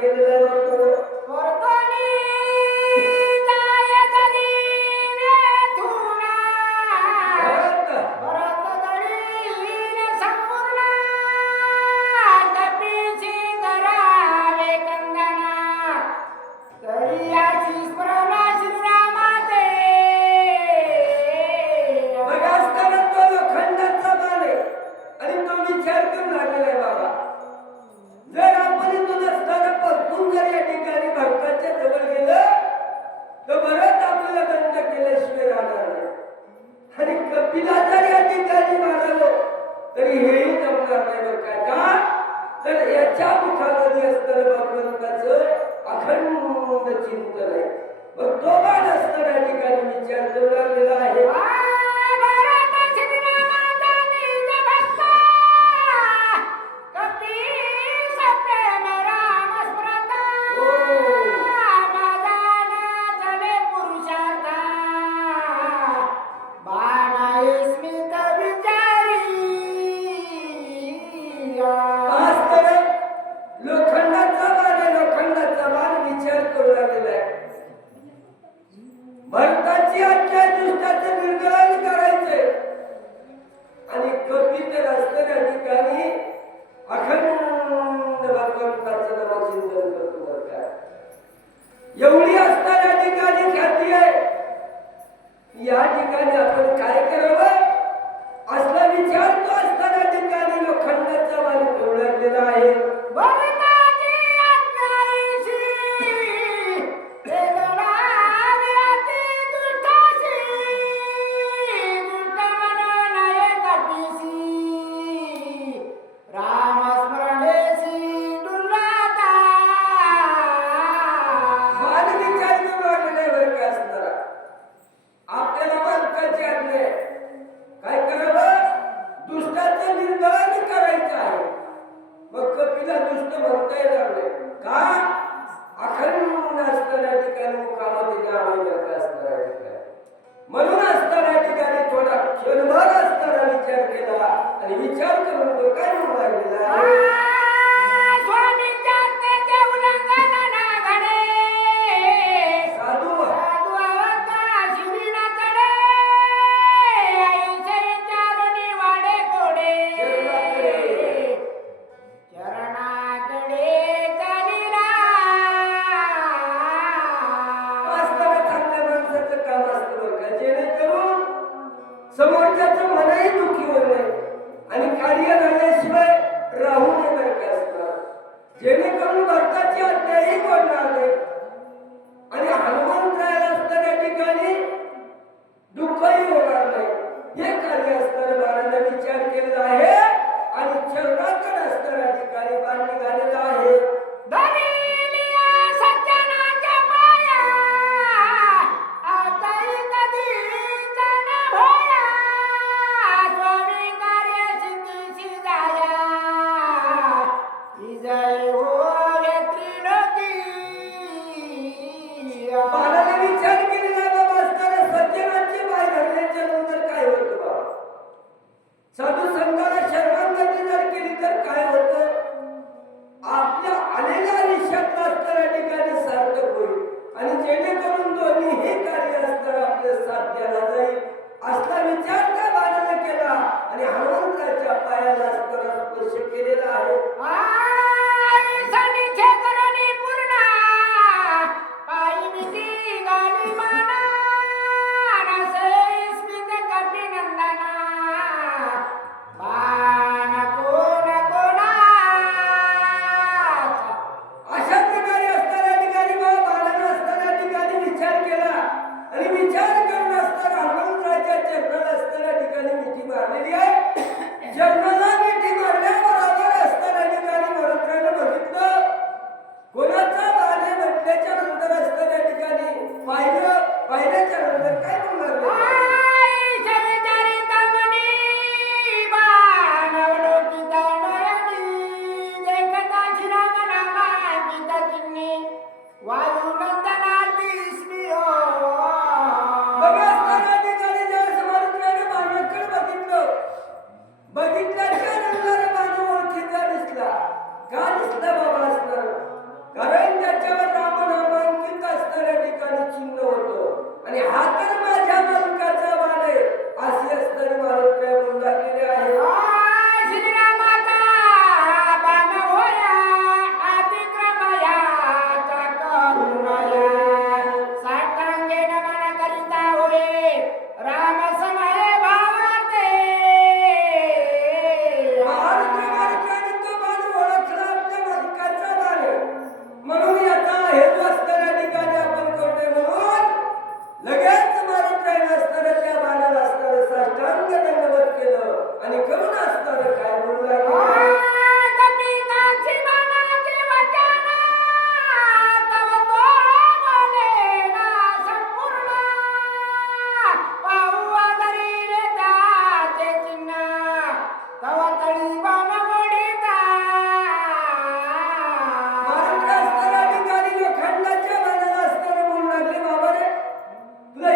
केलेलं विचार करू लागलेला आहे. भरताची आज्ञा दुष्टाचं निर्गळण करायचे आणि कपी तर असणाऱ्या ठिकाणी अखंड भगवंताचं नामचिंतन करतो. बरं का, एवढी असणाऱ्या ठिकाणी ख्याती आहे. या ठिकाणी आपण काय करावं असला विचार तो असणाऱ्या ठिकाणी लोखंडाचा मान ठेवलेला आहे. म्हणून असताना ठिकाणी थोडा क्षणभर असताना विचार केला आणि विचार करून तो काय म्हणू लागलेला आहे. समोरच्याचं मनही दुःखी होऊ नये आणि कार्य झाल्याशिवाय राहू नये. सारखे असणार जेणेकरून भरताची आज्ञाही पडणार नाही आणि हनुमंतरायाला असणाऱ्या ठिकाणी दुःखही होणार नाही. हे कार्य असणाऱ्या बाळाने विचार केलेला आहे आणि चरणाकडे असणाऱ्या ठिकाणी बाण निघालेला आहे. बाळाने विचार केलेला बाबा असणाऱ्या सज्जनांची बाई धरल्याच्या नंतर काय होतं बाबा, साधू संतांना शरणागती जर केली तर काय होतं, आपल्या आलेल्या आयुष्यात असणाऱ्या ठिकाणी सार्थक होईल आणि जेणेकरून दोन्ही हे कार्य असणार आपल्या साध्याला जाईल असला विचार त्या बाळाने केला आणि हनुमंताच्या पायाला असणारा स्पर्श केलेला आहे. विचार करून असताना हनुमंतराच्या चरणाला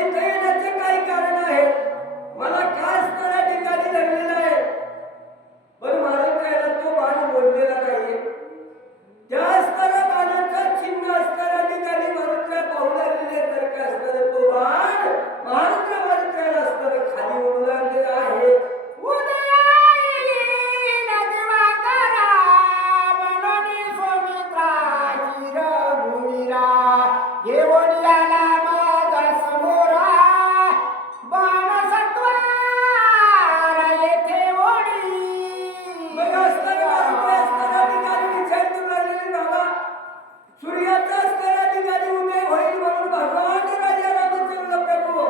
इथे येण्याचे काही कारण आहे. मला खास त्या ठिकाणी धरलेलं आहे. पण महाराज त्याला तो बाण बोललेला नाहीये. त्या असणाऱ्या बाणाचा चिन्ह असणाऱ्या ठिकाणी महाराज पाहू लागलेले तर काय असणार तो बाण महाराज असणार खाली उडू लागलेला आहे. सूर्याचा असणाऱ्या ठिकाणी उदय होईल म्हणून भगवान राजा रामचंद्र प्रभू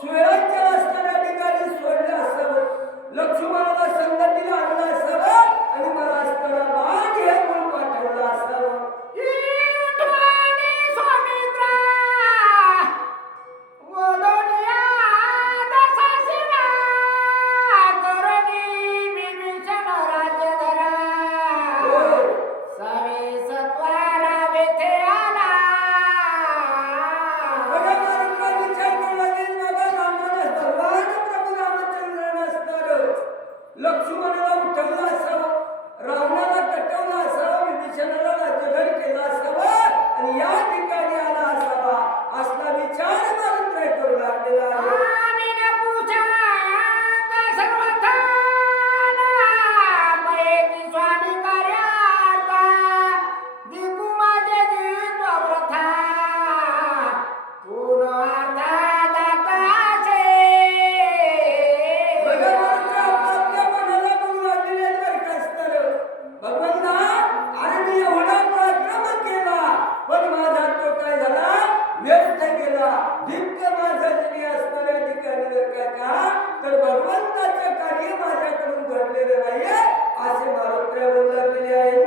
सूर्याच्या असणाऱ्या ठिकाणी सोडलं असावं, लक्ष्मणाला संगतीला आणलं असावं आणि मला असणारा बाण हे म्हणून पाठवलं असावं. लक्ष्मणाला उठवलं असावं, रावणाला कटवलं असावं, विभीषणाला राज्यभर केलं असावं आणि या ठिकाणी आला असावा असला विचार मात्र करू लागलेला आहे. तर भगवंताचं कार्य माझ्याकडून घडलेलं नाहीये असे मारुत्र्य बोलू लागलेले आहे.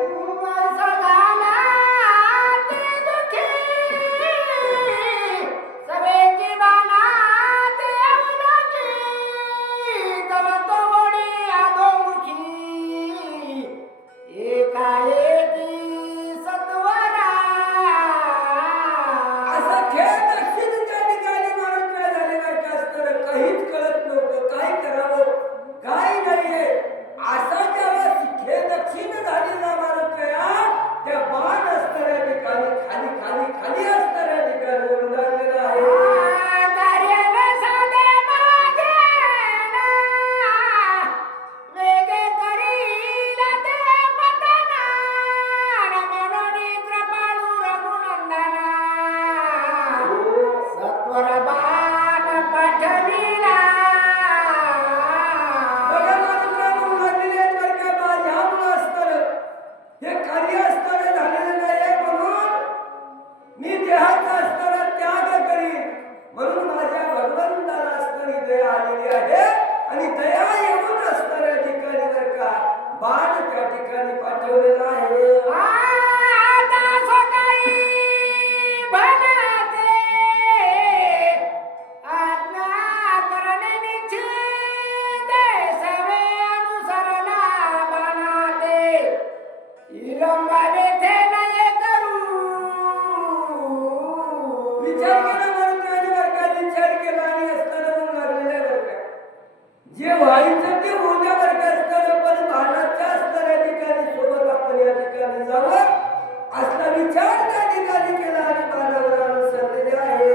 आणि दया येऊन असणाऱ्या ठिकाणी जर का बाण त्या ठिकाणी पाठवलेला आहे. विचार केला म्हणून विचार केला आणि असताना मग लागलेल्या बरं का जे व्हायचं ते होत्या बरं का असताना पण बाणाच्या असणाऱ्या ठिकाणी सोबत आपण या ठिकाणी जावं असला विचार त्या ठिकाणी केला आणि बाणावर अनुसरलेले आहे.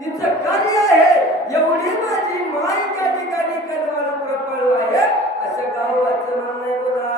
तिचं कार्य आहे एवढी माझी माय त्या ठिकाणी कनवाळू कृपाळू आहे असं गावाचं म्हणणं आहे बोला.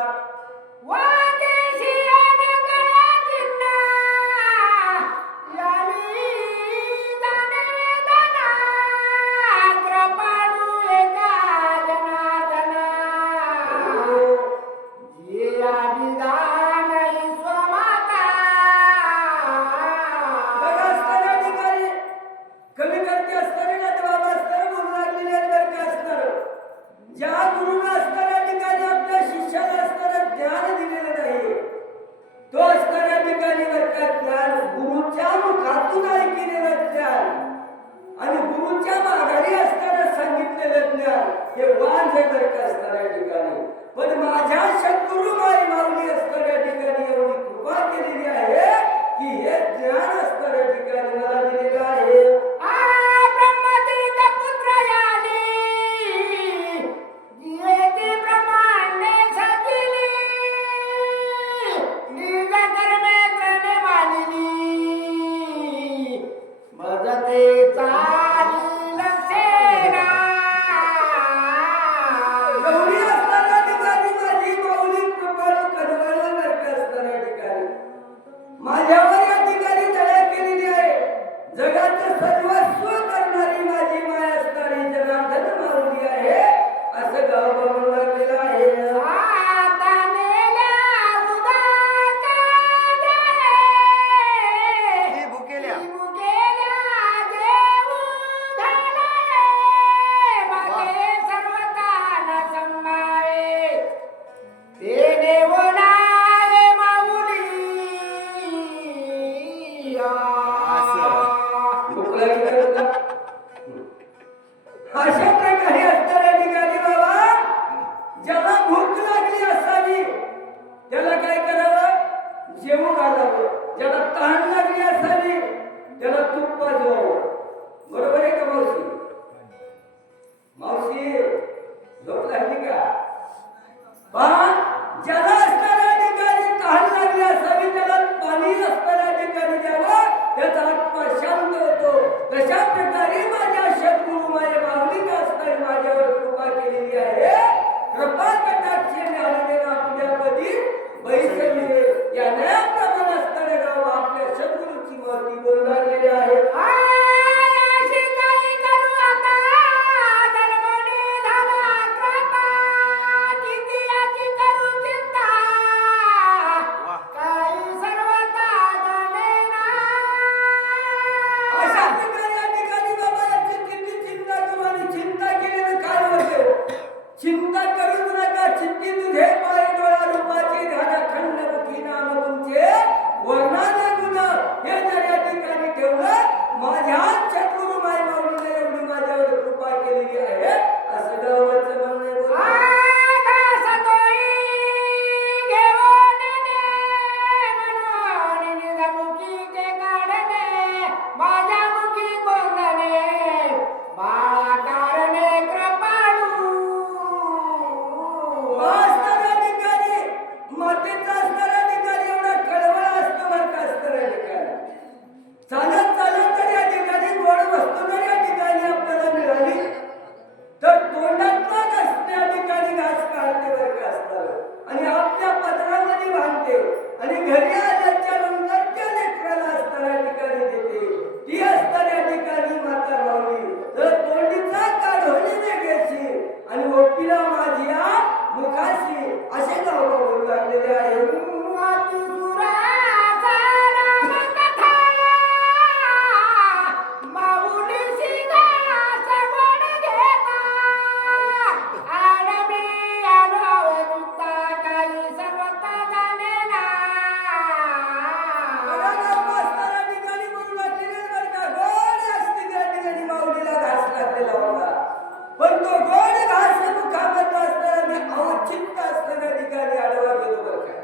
पण माझ्या सद्गुरु माई माऊली असणाऱ्या ठिकाणी एवढी कृपा केलेली आहे की हे ज्ञान असणाऱ्या ठिकाणी मला दिलेलं आहे. अशा प्रकारे असणाऱ्या ठिकाणी बाबा ज्याला भूक लागली असावी त्याला काय करावं, जेवू घालावं. ज्याला तहान लागली असावी त्याला तूप पाजवावं. बरोबर आहे का मावशी? मावशी झोप लागली का? ज्याला असणाऱ्या ठिकाणी तहान लागली असावी त्याला पाणी असणाऱ्या ठिकाणी द्यावं, त्याचा आत्मा शांत होतो. तशा प्रकारे माझ्या सद्गुरु माझ्या माऊलीने असणारी माझ्यावर कृपा केलेली आहे. कृपा कटाक्षाने आलेले आपल्यापदी बैसले या नयाप्रमाणे असणारे गाव आपल्या सद्गुरूची मूर्ती बोलू लागलेली आहे. चिंता करू नका, चित्ती तुझे पाय डोळा रूपाचे ध्यान खंड मुखी नाम तुमचे वर्णाने गुण हे जर या ठिकाणी ठेवलं. माझ्या सद्गुरु माय माऊलीने एवढी माझ्यावर कृपा केलेली आहे असं गावाचं म्हणणं आहे. आणि घरी आल्याच्या नंतर त्या लेकराला असणाऱ्या ठिकाणी देते. ती असणाऱ्या ठिकाणी माता माऊली तर तोंडीचा काढोली वेगळ्याची आणि ओपीला माझ्या मुखाशी असे नाव बोलू लागलेले आहे. पण तो गोड घास मुखामध्ये असताना मी अवचिंत असताना ठिकाणी आडवा गेलो बरं काय.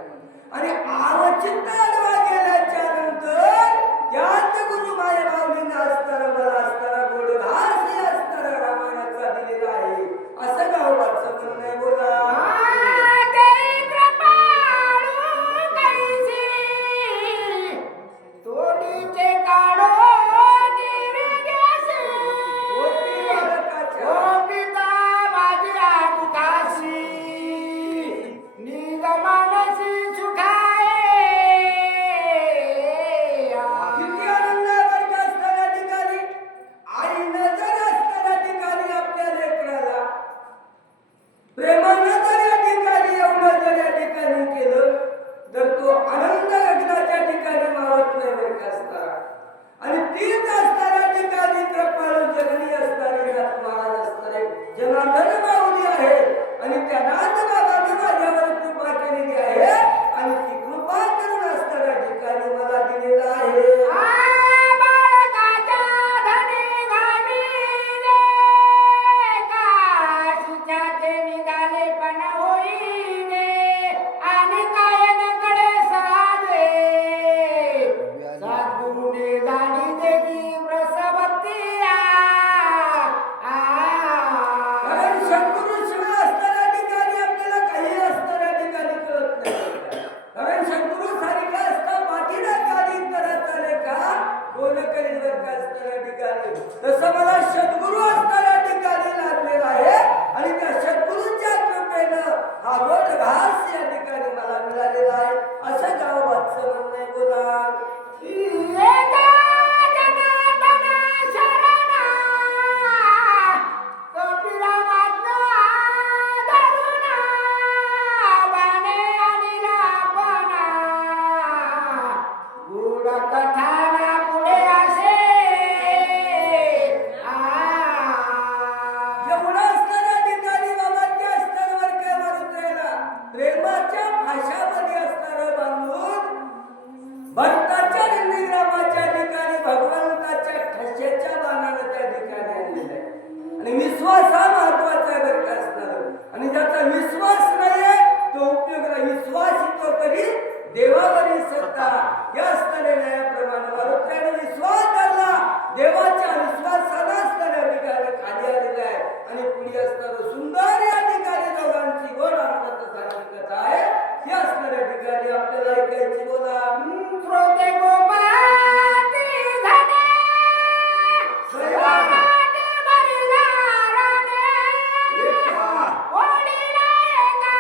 आणि अवचिंत आडवा गेल्याच्या नंतर त्याच गुरु माझ्या माऊलींना असताना मला असताना गोड घास हे असताना रामायणाचा दिलेला आहे असं गावाचं म्हणणं आहे. बोला तोडीचे काढो सद्गुरू शिवाय असणाऱ्या ठिकाणी आपल्याला काही असणाऱ्या ठिकाणी कळत नाही. कारण सद्गुरू सारिखा असता पाठीला गाडी करत आले का कोण करील बर का असणाऱ्या ठिकाणी. तसं मला सद्गुरू असणाऱ्या ठिकाणी लागलेला आहे आणि त्या सद्गुरूंच्या कृपेनं हा गोड घास या ठिकाणी मला मिळालेला आहे असं गावाचं म्हणणं आहे. बोला प्रेमाच्या भाषामध्ये असणारं बांधून भक्ताच्या नंदीग्रामाच्या ठिकाणी भगवंताच्या ठश्याच्या बाणानं त्या ठिकाणी आणलेलं आहे. आणि विश्वास हा महत्वाचा आहे बरं का असणार. आणि ज्याचा विश्वास नाहीये तो उपयोग नाही. विश्वास येतो तरी देवावरील सत्ता या असणाऱ्या न्यायाप्रमाणे मारुत्र्याने विश्वास धरला देवाच्या विश्वासाला असणाऱ्या ठिकाणी खाली आलेला आहे. आणि पुढे असणारं सुंदर या ठिकाणी दोघांची गोड आनंदाचं सारखी कथा आहे ही असणाऱ्या ठिकाणी आपल्याला ऐकायची. बोला श्रोते गोपाती धने सैवानाने भरला राणे ओढीला एका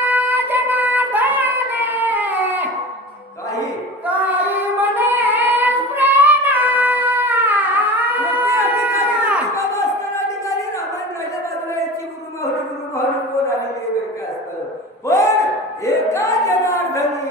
जनार्दने काही काही म्हणे प्रेरणा बाबा असताना ठिकाणी रामायण राहिल्या बाजूला याची गुरु माहुली कोण आलेली वेळ काय असतं. पण एका जनार्दनी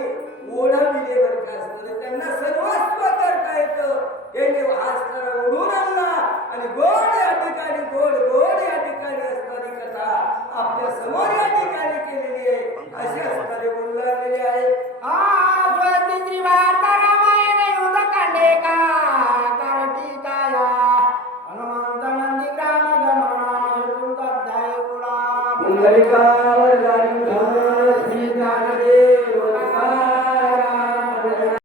ओढविले बर का असतं. त्यांना सर्वस्व करता येतं. त्याने हास्तर ओढून आणला आणि गोड या ठिकाणी गोड या ठिकाणी असणारी कथा आपल्या समोर या ठिकाणी केलेली आहे असे असणारे बोललेले आहे. स्वती वार्ता रामायण युद्धकांडे का कारटी काया हनुमंत नंदीग्राम गमनाम हेतुंत अध्याय गुणा पुंडलिकावर गाडी